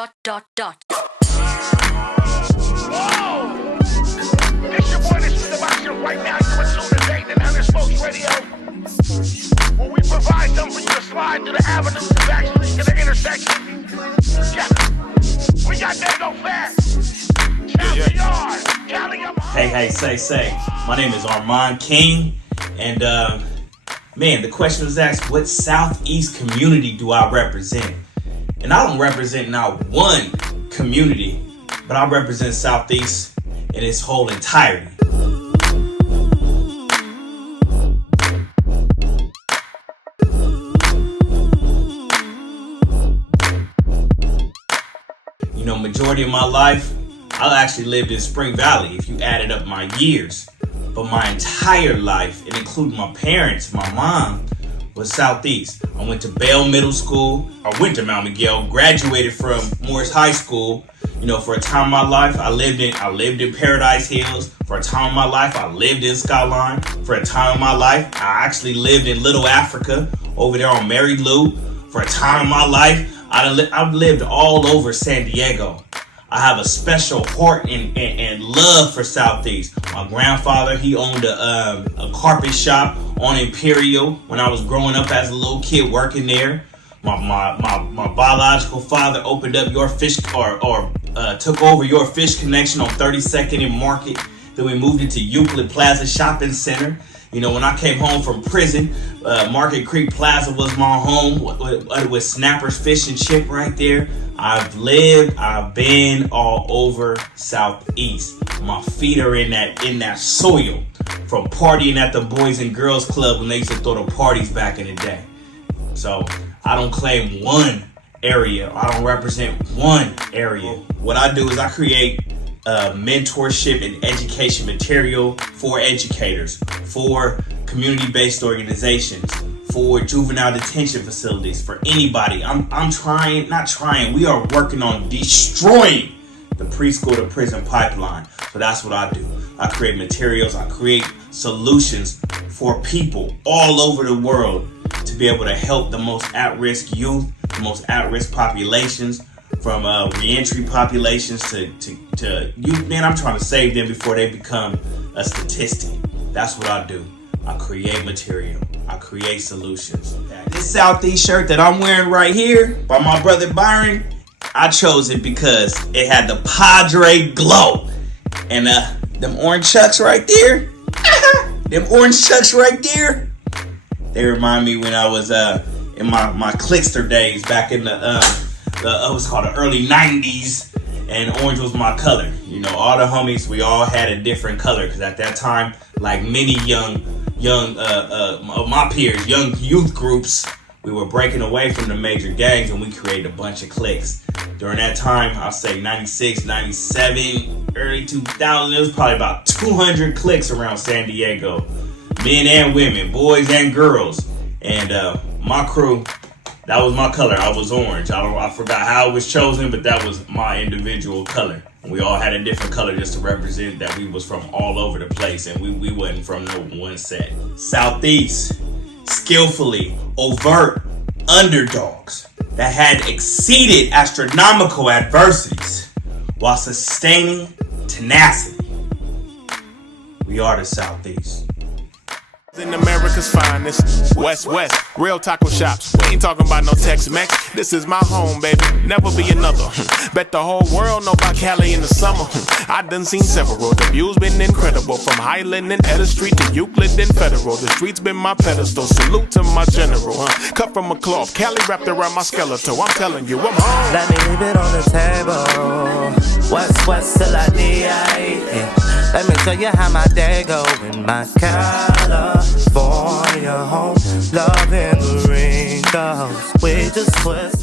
Whoa! It's your boy, this is the boxer right now. You're in tune to Dayton and Hunter Spokes Radio. Where we provide them for you to slide through the avenues and back streets to the intersection. Yeah. We got Dago Fast. Cali, Hey, say. My name is Armand King. And, man, the question was asked, what Southeast community do I represent? And I don't represent not one community, but I represent Southeast in its whole entirety. You know, majority of my life, I actually lived in Spring Valley if you added up my years. But my entire life, and including my parents, my mom, was Southeast. I went to Bell Middle School. I went to Mount Miguel, graduated from Morris High School. You know, for a time in my life, I lived in Paradise Hills. For a time in my life, I lived in Skyline. For a time in my life, I actually lived in Little Africa, over there on Mary Lou. For a time in my life, I've lived all over San Diego. I have a special heart and love for Southeast. My grandfather, he owned a carpet shop on Imperial when I was growing up as a little kid working there. My biological father opened up Your Fish took over Your Fish Connection on 32nd and Market. Then we moved into Euclid Plaza Shopping Center. You know, when I came home from prison, Market Creek Plaza was my home with Snapper's Fish and Chip right there. I've been all over Southeast. My feet are in that soil from partying at the Boys and Girls Club when they used to throw the parties back in the day. So I don't claim one area. I don't represent one area. What I do is I create mentorship and education material for educators, for community-based organizations, for juvenile detention facilities, for anybody. We are working on destroying the preschool to prison pipeline. So that's what I do. I create materials, I create solutions for people all over the world to be able to help the most at-risk youth, the most at-risk populations, from reentry populations to youth. Man, I'm trying to save them before they become a statistic. That's what I do. I create material. I create solutions. This Southeast shirt that I'm wearing right here by my brother Byron, I chose it because it had the Padre glow. And them orange chucks right there, they remind me when I was in my Clickster days back in it was called the early 90s, and orange was my color. You know, all the homies, we all had a different color, because at that time, like many young my peers, young youth groups, we were breaking away from the major gangs, and we created a bunch of cliques. During that time, I'll say 96, 97, early 2000, there was probably about 200 cliques around San Diego. Men and women, boys and girls. And my crew, that was my color. I was orange. I forgot how it was chosen, but that was my individual color. And we all had a different color just to represent that we was from all over the place, and we wasn't from no one set. Southeast, skillfully overt underdogs that had exceeded astronomical adversities while sustaining tenacity. We are the Southeast. In America's finest, West, real taco shops. We ain't talking about no Tex-Mex. This is my home, baby. Never be another. Bet the whole world know about Cali in the summer. I done seen several. The view's been incredible. From Highland and Edda Street to Euclid and Federal. The streets been my pedestal. Salute to my general. Cut from a cloth. Cali wrapped around my skeletal. I'm telling you, I'm home. Let me leave it on the table. West till I die. Let me tell you how my day go in my California home. Love in the ring goes. We just twist